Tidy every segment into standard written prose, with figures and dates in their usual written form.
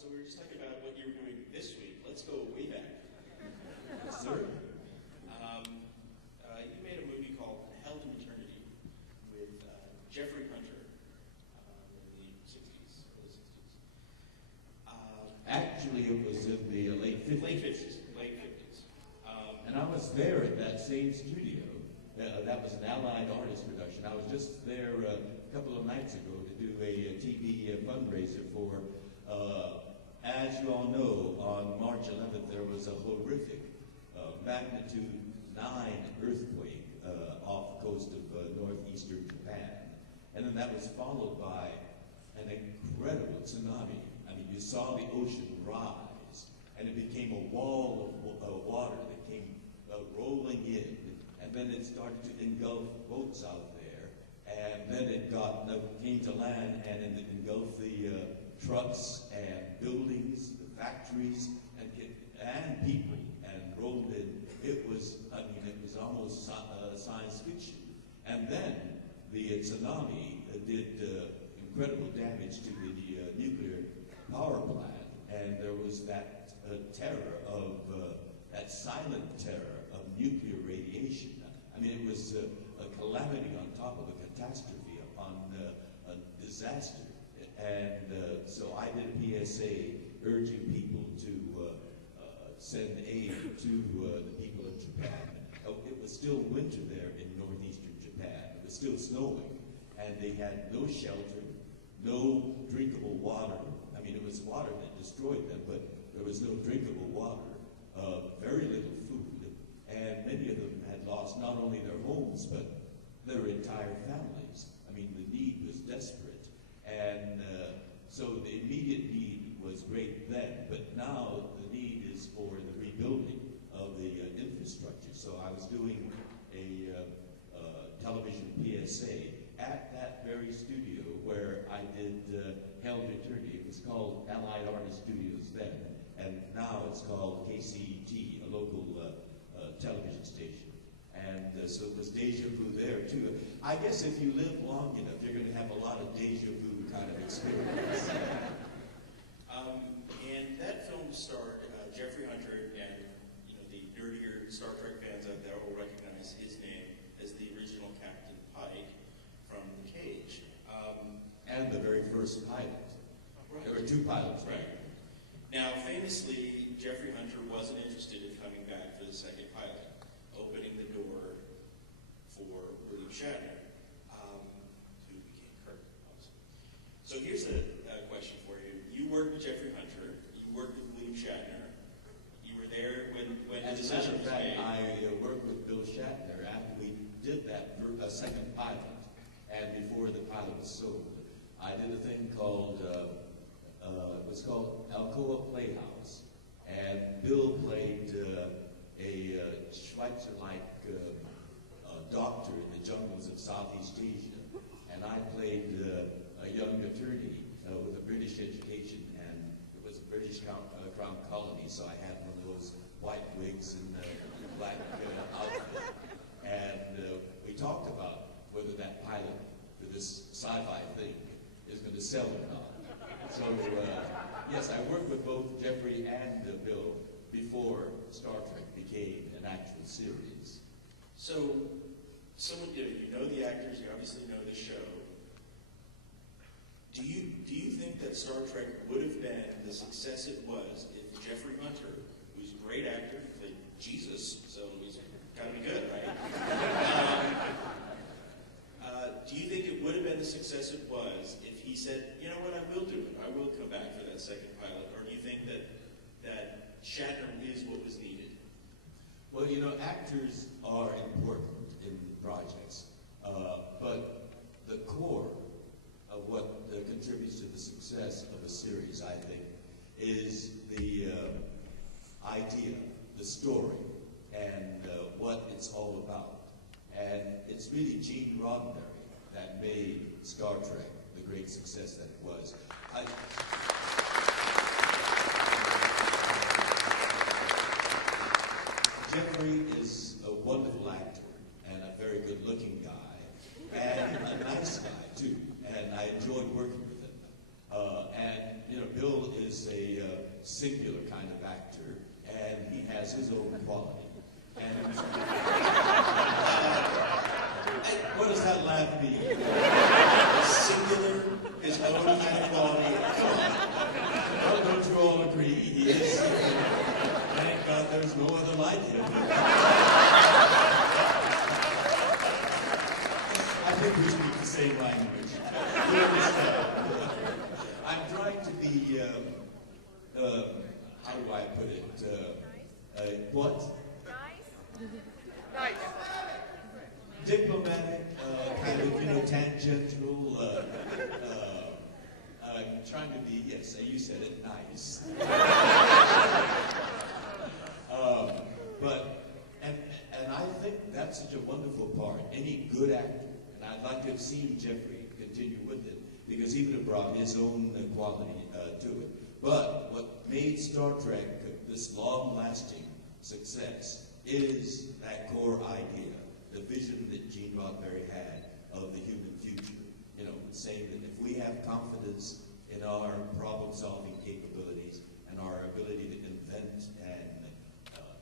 so we were just talking about what you were doing this week. Let's go way back. Sir? You made a movie called Held in Eternity with Jeffrey Hunter in the 60s, early 60s. Actually, it was in the late 50s. Late 50s. And I was there at that same studio. That was an Allied Artist production. I was just there a couple of nights ago to do a TV fundraiser for, as you all know, on March 11th there was a horrific magnitude 9 earthquake off the coast of northeastern Japan. And then that was followed by an incredible tsunami. I mean, you saw the ocean rise, and it became a wall of water that came rolling in, and then it started to engulf boats out there, and then it came to land and it engulfed the trucks and buildings, the factories, and people, and rolled in. It was almost science fiction. And then the tsunami did incredible damage to the nuclear power plant, and there was that terror of, that silent terror of nuclear radiation. I mean, it was a calamity on top of a catastrophe, upon a disaster. And so I did a PSA urging people to send aid to the people of Japan. It was still winter there in northeastern Japan. It was still snowing, and they had no shelter, no drinkable water. I mean, it was water that destroyed them, but there was no drinkable water, very little food, and many of them had lost not only their homes, but their entire families. I mean, the need was desperate, and so the immediate need was great then, but now the need is for the rebuilding of the infrastructure. So I was doing a television PSA at that very studio where I did Held Eternity. It was called Allied Artist Studios then, and now it's called KCET, a local television station. And so it was deja vu there too. I guess if you live long enough, you're going to have a lot of deja vu kind of experience. And that film starred Jeffrey Hunter, and the nerdier Star Trek fans out there will recognize his name as the original Captain Pike from The Cage. And the very first pilot. Right. There were 2 pilots, right? Now, famously, Jeffrey Hunter wasn't interested in coming back for the second pilot, opening the door for William Shatner, who became Kirk, obviously. So here's a question for you. You worked with Jeffrey Hunter. You worked with William Shatner. You were there when the decision was made. I worked with Bill Shatner after we did that second pilot, and before the pilot was sold. I did a thing called, it was called Alcoa Playhouse, and Bill played a Schweitzer-like doctor in the jungles of Southeast Asia, and I played a young attorney with a British education, and it was a British Crown colony, so I had one of those white wigs and black outfit, and we talked about whether that pilot for this sci-fi thing is going to sell or not. So, yes, I worked with both Jeffrey and Bill before Star Trek became an actual series. So, you know the actors, you obviously know the show. Do you think that Star Trek would have been the success it was if Jeffrey Hunter, who's a great actor, played Jesus, so he's got to be good, right? Do you think it would have been the success it was if he said, you know what, I will do it, I will come back for that second pilot, or do you think that Shatner is what was needed? Well, actors are important in projects, but the core of what contributes to the success of a series, I think, is the idea, the story, and what it's all about. And it's really Gene Roddenberry that made Star Trek the great success that it was. Jeffrey is a wonderful actor and a very good-looking guy, and a nice guy too. And I enjoyed working with him. And Bill is a singular kind of actor, and he has his own quality. And what does that laugh mean? Singular, his own kind of quality. Come on. Well, don't you all agree? He is singular. Thank God there's no other like him. I think we speak the same language. You understand? I'm trying to be, how do I put it? What? Nice. Diplomatic, kind of, tangential, trying to be, yes, you said it, nice. And I think that's such a wonderful part. Any good actor, and I'd like to have seen Jeffrey continue with it, because he would have brought his own quality to it. But what made Star Trek this long-lasting success is that core idea, the vision that Gene Roddenberry had of the human future. Saying that if we have confidence in our problem-solving capabilities and our ability to invent and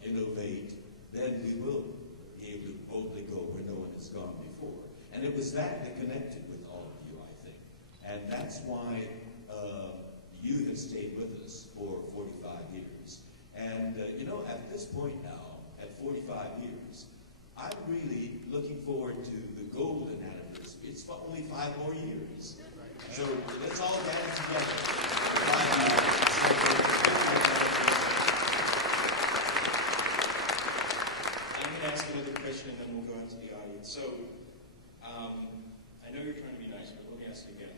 innovate, then we will be able to boldly go where no one has gone before. And it was that connected with all of you, I think. And that's why you have stayed with us for 45 years. And, at this point now, at 45 years, I'm really looking forward to the golden anniversary. It's only 5 more years. So let's all dance together. 5 years. I'm going to ask another question, and then we'll go out to the audience. So, I know you're trying to be nice, but let me ask you again.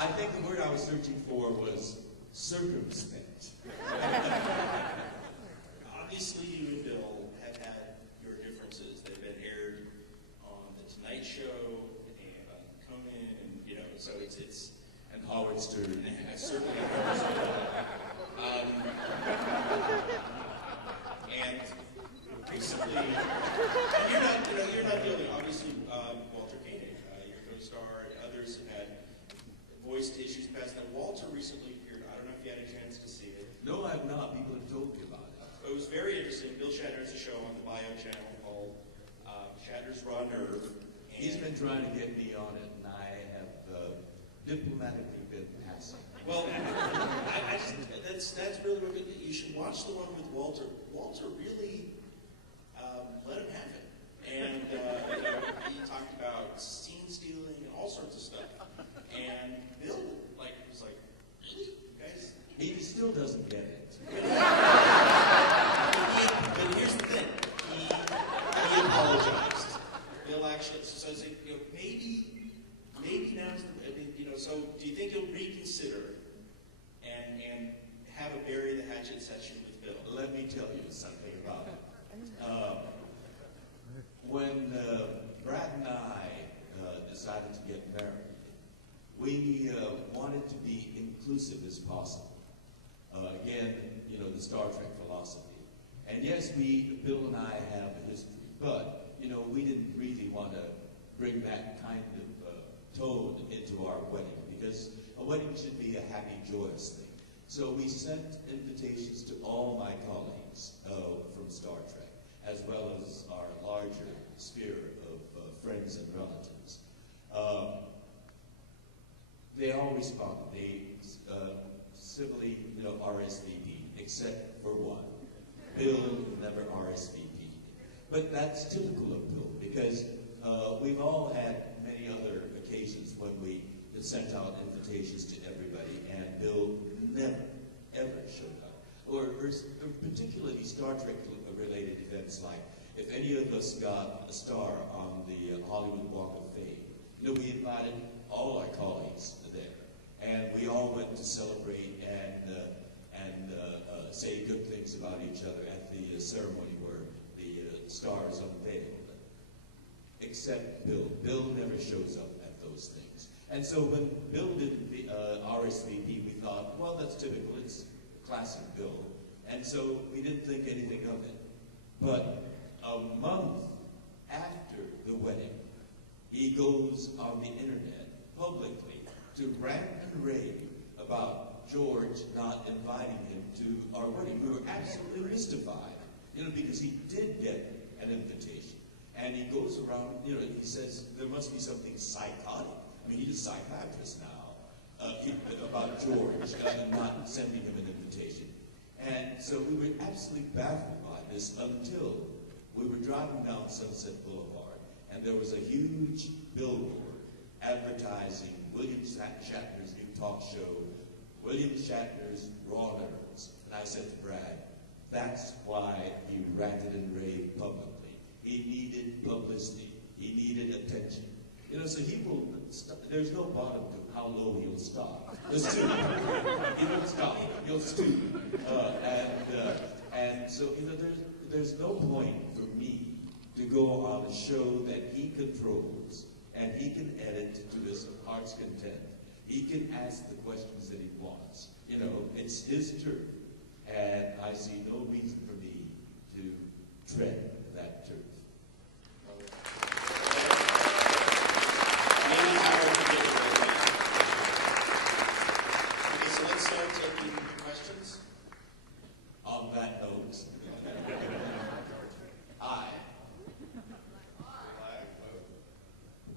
I think the word I was searching for was circumspect. Obviously, you and Bill have had your differences. They've been aired on The Tonight Show and on Conan, and so it's And Howard Stern. certainly. And recently, you're not the only. Obviously, Walter Koenig, your co-star, and others have had voiced issues past. And Walter recently appeared. I don't know if you had a chance to see it. No, I've not. People have told me about it. It was very interesting. Bill Shatner has a show on the Bio Channel called Shatner's Raw Nerve. He's been trying to get me on it, and I have diplomatically been passive. Well, that's really what you should watch the one with Walter. Walter really let him have it, and he talked about scene stealing and all sorts of stuff. And Bill was like, really, you guys? He still doesn't get it. But here's the thing. He apologized. Bill actually says, maybe now's the, so do you think he'll reconsider and have a bury the hatchet session with Bill? Let me tell you something about it. When Brad and I decided to get married, we wanted to be inclusive as possible. Again, the Star Trek philosophy. And yes, Bill and I have a history, but, we didn't really want to bring that kind of tone into our wedding, because a wedding should be a happy, joyous thing. So we sent invitations to all my colleagues from Star Trek, as well as our larger sphere of friends and relatives. They all responded. They civilly, RSVP'd, except for one. Bill never RSVP'd. But that's typical of Bill, because we've all had many other occasions when we had sent out invitations to everybody, and Bill never, ever showed up. Or particularly Star Trek-related events, like if any of us got a star on the Hollywood Walk of Fame, we invited all our colleagues there, and we all went to celebrate and say good things about each other at the ceremony where the star is unveiled. Except Bill. Bill never shows up at those things. And so when Bill didn't RSVP, we thought, well, that's typical. It's classic Bill. And so we didn't think anything of it. But a month after the wedding, he goes on the internet publicly to rant and rave about George not inviting him to our wedding. We were absolutely mystified, because he did get an invitation. And he goes around, he says there must be something psychotic. I mean, he's a psychiatrist now, about George not sending him an invitation. And so we were absolutely baffled by this until we were driving down Sunset Boulevard, and there was a huge billboard advertising William Shatner's new talk show, William Shatner's Raw Nerds. And I said to Brad, that's why he ranted and raved publicly. He needed publicity. He needed attention. So he will, there's no bottom to how low he'll stop. The stoop. He won't stop. He'll stoop. And so, there's no point for me to go on a show that he controls and he can edit to his heart's content. He can ask the questions that he wants. It's his turf. And I see no reason for me to tread that turf. Okay, so let's start taking questions. On that note,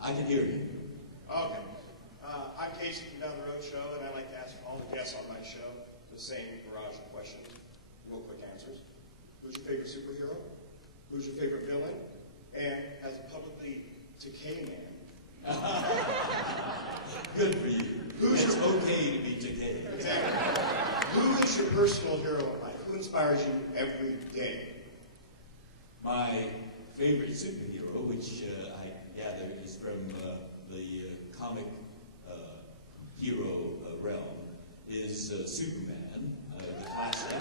I can hear you. Okay. I'm Casey from Down the Road Show, and I like to ask all the guests on my show the same barrage of questions, real quick answers. Who's your favorite superhero? Who's your favorite villain? And as a publicly Takei man, good for you. It's okay to be Takei. Exactly. Who is your personal hero in life? Who inspires you every day? My favorite superhero, which I gather is from the comic hero realm, is Superman, the classic.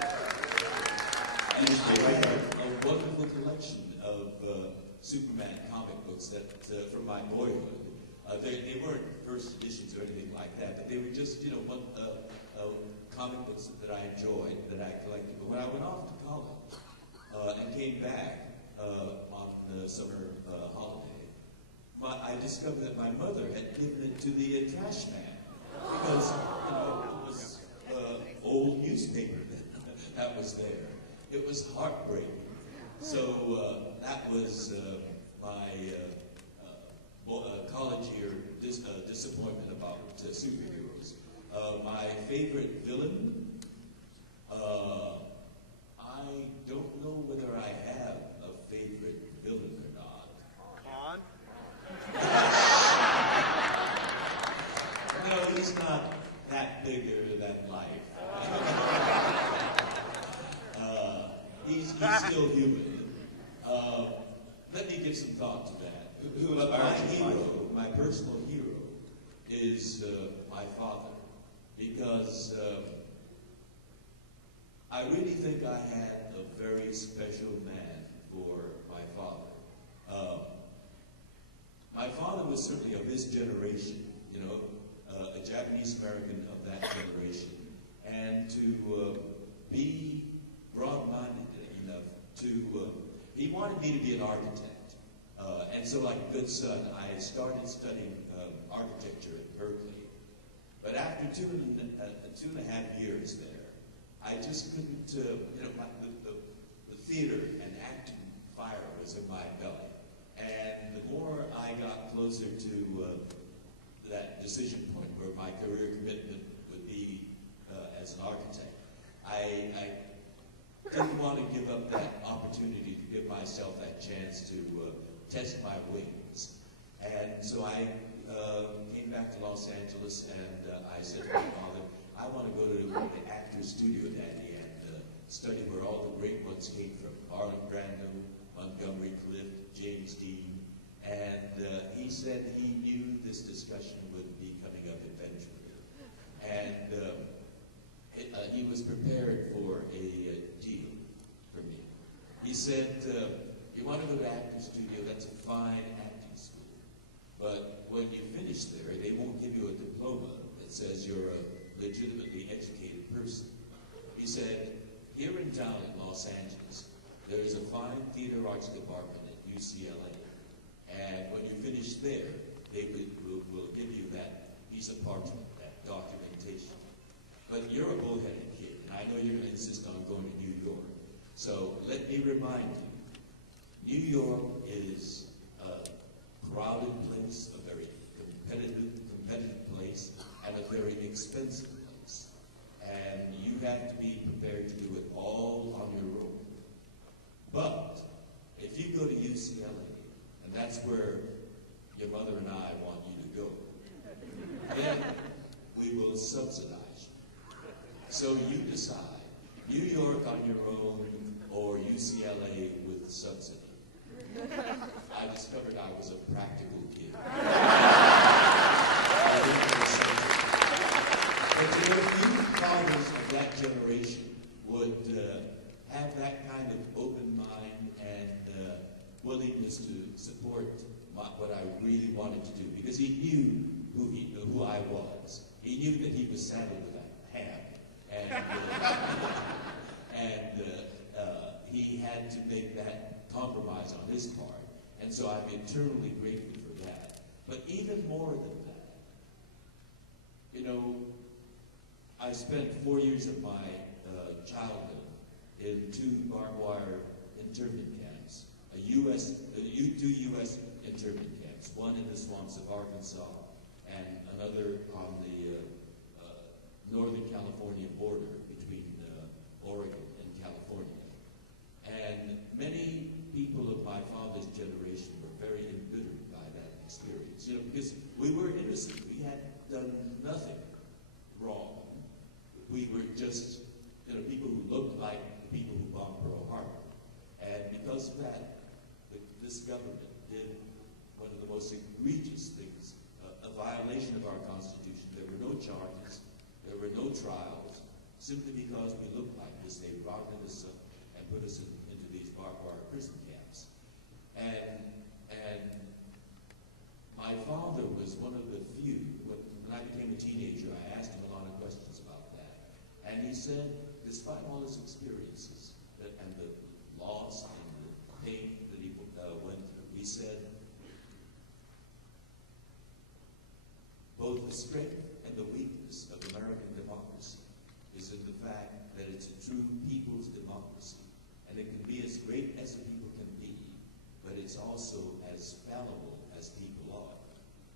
And I have a wonderful collection of Superman comic books that from my boyhood. They weren't first editions or anything like that, but they were just, comic books that I enjoyed, that I collected. But when I went off to college and came back on the summer holiday, I discovered that my mother had given it to the trash man because, it was old newspaper that was there. It was heartbreaking. So that was my college year disappointment about superheroes. My favorite villain, I don't know whether I have a favorite villain or not. On? No, he's not that bigger than life. He's still human. Let me give some thought to that. But my hero, my personal hero, is my father. Because I really think I had a very special man for my father. My father was certainly of his generation, a Japanese American of that generation, and to be broad-minded enough to, he wanted me to be an architect. And so like a good son, I started studying architecture at Berkeley. But after two and a half years there, I just couldn't, the theater and acting fire was in my belly. And the more I got closer to that decision point where my career commitment would be as an architect, I didn't want to give up that opportunity to give myself that chance to test my wings. And so I came back to Los Angeles and I said to my father, I want to go to the actor's studio, Daddy, and study where all the great ones came from. Marlon Brando, Montgomery Clift, James Dean. And he said he knew this discussion would be coming up eventually. And he was prepared for a deal for me. He said, you want to go to actor's studio, that's a fine acting school. But when you finish there, they won't give you a diploma that says you're a legitimately educated person. He said, here in town in Los Angeles, there is a fine theater arts department at UCLA. And when you finish there, they will give you that piece of parchment, that documentation. But you're a bullheaded kid, and I know you're going to insist on going to New York. So let me remind you, New York is a crowded place, a very competitive place, and a very expensive place. And you have to be prepared to do it all on your own. But if you go to UCLA, and that's where your mother and I want you to go, then we will subsidize you. So you decide, New York on your own or UCLA with subsidy. I discovered I was a practical kid. But few fathers of that generation would have that kind of open mind and willingness to support what I really wanted to do, because he knew who I was. He knew that he was saddled with a ham, and he had to make that compromise on his part, and so I'm eternally grateful for that. But even more than that, you know, I spent 4 years of my childhood in 2 barbed wire internment camps, two U.S. internment camps, one in the swamps of Arkansas and another on the Northern California border between Oregon and California. And many people of my father's generation were very embittered by that experience, you know, because we were innocent. We had done nothing wrong. We were just, you know, people who looked like the people who bombed Pearl Harbor. And because of that, this government did one of the most egregious things, a violation of our Constitution. There were no charges, there were no trials. Simply because we looked like this, they rounded us up and put us into these barbed wire prison camps. And my father was one of the few. When I became a teenager, I asked him a lot of questions about that. And he said, despite all his experiences and the loss and the pain that he went through, he said, both the strength and the weakness of American democracy is in the fact that it's a true people's democracy. And it can be as great as the people can be, but it's also as fallible as people are.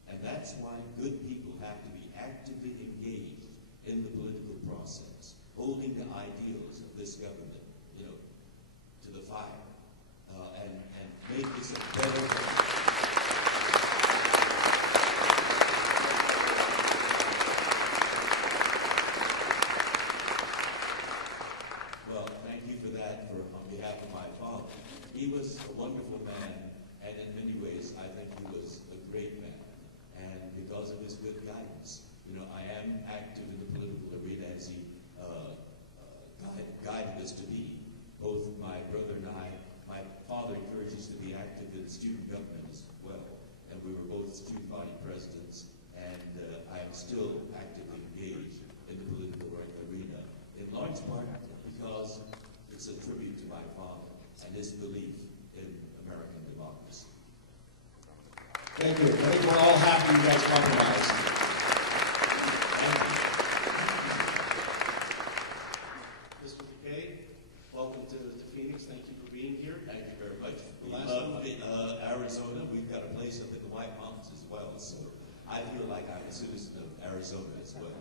And that's why good people have to be actively engaged in the political process, holding the ideals of this government, you know, to the fire, and make this a better government. Well, thank you for that on behalf of my father. He was a wonderful man, and in many ways, I think he was a great man. And because of his good guidance, you know, I am active in the political arena as he guided us to be. Both my brother and I, my father encouraged us to be active in student government as well, and we were both student body presidents, and I am still actively engaged in the political arena, in large part because it's a tribute to my father and his belief in American democracy. Thank you. I think we're all happy you guys compromised. Mr. Takei, welcome to Phoenix. Thank you for being here. Thank you very much. We Last love Arizona. We've got a place up in the White Mountains as well, so I feel like I'm a citizen of Arizona as well.